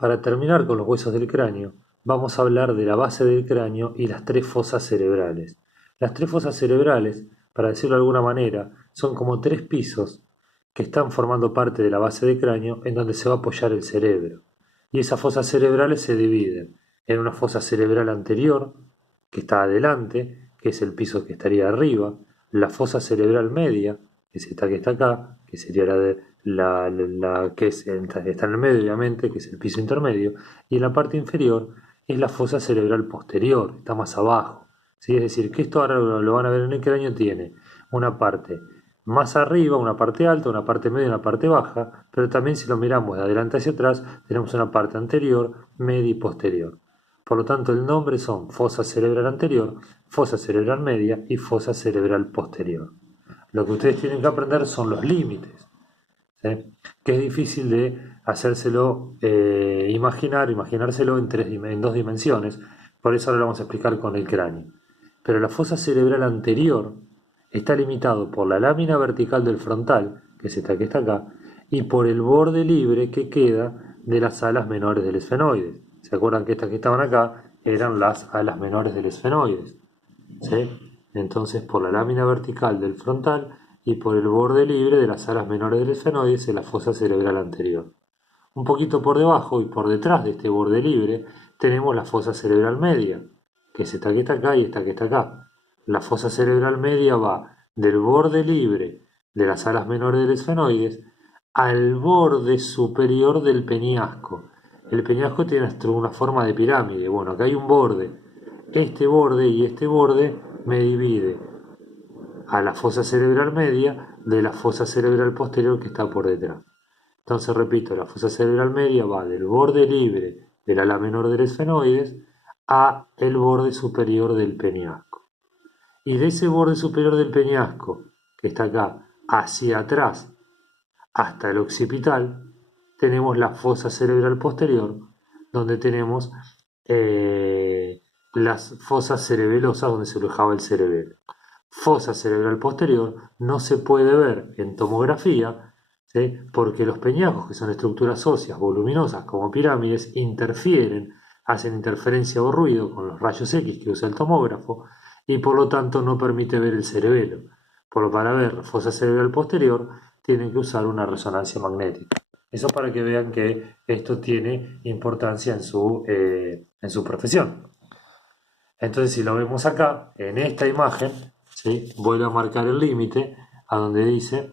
Para terminar con los huesos del cráneo, vamos a hablar de la base del cráneo y las tres fosas cerebrales. Las tres fosas cerebrales, para decirlo de alguna manera, son como tres pisos que están formando parte de la base del cráneo en donde se va a apoyar el cerebro. Y esas fosas cerebrales se dividen en una fosa cerebral anterior, que está adelante, que es el piso que estaría arriba, la fosa cerebral media, que es esta que está acá, que sería la que está en el medio, obviamente, que es el piso intermedio, y en la parte inferior es la fosa cerebral posterior, está más abajo. ¿Sí? Es decir, que esto ahora lo van a ver en el cráneo, tiene una parte más arriba, una parte alta, una parte media y una parte baja, pero también si lo miramos de adelante hacia atrás, tenemos una parte anterior, media y posterior. Por lo tanto, el nombre son fosa cerebral anterior, fosa cerebral media y fosa cerebral posterior. Lo que ustedes tienen que aprender son los límites, ¿sí? Que es difícil de hacérselo imaginárselo en dos dimensiones, por eso ahora lo vamos a explicar con el cráneo. Pero la fosa cerebral anterior está limitado por la lámina vertical del frontal, que es esta que está acá, y por el borde libre que queda de las alas menores del esfenoides. ¿Se acuerdan que estas que estaban acá eran las alas menores del esfenoides? ¿Sí? Entonces, por la lámina vertical del frontal y por el borde libre de las alas menores del esfenoides en la fosa cerebral anterior. Un poquito por debajo y por detrás de este borde libre tenemos la fosa cerebral media, que es esta que está acá y esta que está acá. La fosa cerebral media va del borde libre de las alas menores del esfenoides al borde superior del peñasco. El peñasco tiene una forma de pirámide. Bueno, acá hay un borde. Este borde y este borde me divide a la fosa cerebral media de la fosa cerebral posterior que está por detrás. Entonces repito, la fosa cerebral media va del borde libre del ala menor del esfenoides a el borde superior del peñasco. Y de ese borde superior del peñasco, que está acá, hacia atrás, hasta el occipital, tenemos la fosa cerebral posterior, donde tenemos las fosas cerebelosas, donde se alojaba el cerebelo. Fosa cerebral posterior no se puede ver en tomografía, ¿sí? Porque los peñascos, que son estructuras óseas voluminosas como pirámides, interfieren, hacen interferencia o ruido con los rayos X que usa el tomógrafo y por lo tanto no permite ver el cerebelo. Por lo para ver la fosa cerebral posterior tienen que usar una resonancia magnética. Eso para que vean que esto tiene importancia en su profesión. Entonces, si lo vemos acá, en esta imagen, ¿sí? Vuelvo a marcar el límite a donde dice,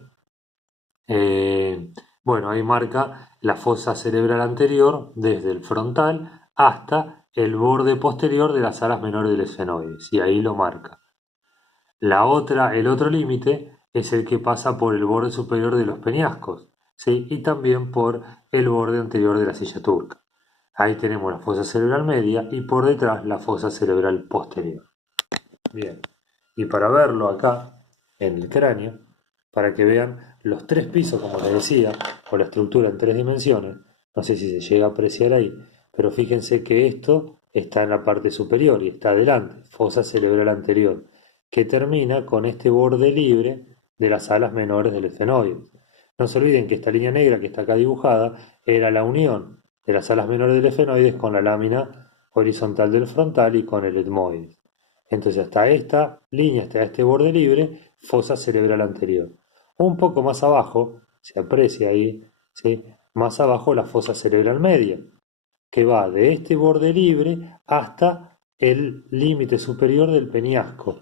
bueno, ahí marca la fosa cerebral anterior desde el frontal hasta el borde posterior de las alas menores del esfenoides, y ahí lo marca. El otro límite es el que pasa por el borde superior de los peñascos, ¿sí? Y también por el borde anterior de la silla turca. Ahí tenemos la fosa cerebral media y por detrás la fosa cerebral posterior. Bien, y para verlo acá en el cráneo, para que vean los tres pisos, como les decía, o la estructura en tres dimensiones, no sé si se llega a apreciar ahí, pero fíjense que esto está en la parte superior y está adelante, fosa cerebral anterior, que termina con este borde libre de las alas menores del esfenoide. No se olviden que esta línea negra que está acá dibujada era la unión de las alas menores del esfenoides con la lámina horizontal del frontal y con el etmoides. Entonces hasta esta línea, hasta este borde libre, fosa cerebral anterior. Un poco más abajo, se aprecia ahí, ¿sí? Más abajo la fosa cerebral media, que va de este borde libre hasta el límite superior del peñasco,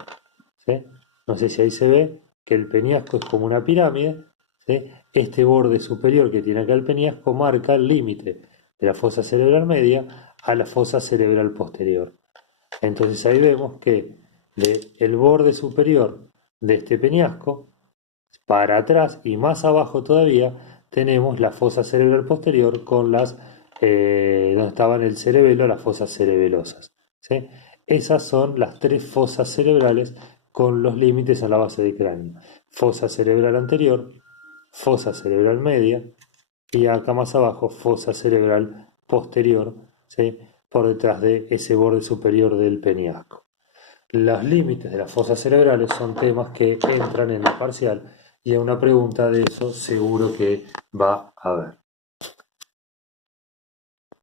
¿sí? No sé si ahí se ve que el peñasco es como una pirámide, ¿sí? Este borde superior que tiene acá el peñasco marca el límite de la fosa cerebral media a la fosa cerebral posterior. Entonces ahí vemos que del borde superior de este peñasco para atrás y más abajo todavía tenemos la fosa cerebral posterior con donde estaban el cerebelo, las fosas cerebelosas, ¿sí? Esas son las tres fosas cerebrales con los límites a la base del cráneo. Fosa cerebral anterior, fosa cerebral media y acá más abajo fosa cerebral posterior, ¿sí? Por detrás de ese borde superior del peñasco. Los límites de las fosas cerebrales son temas que entran en el parcial y a una pregunta de eso seguro que va a haber.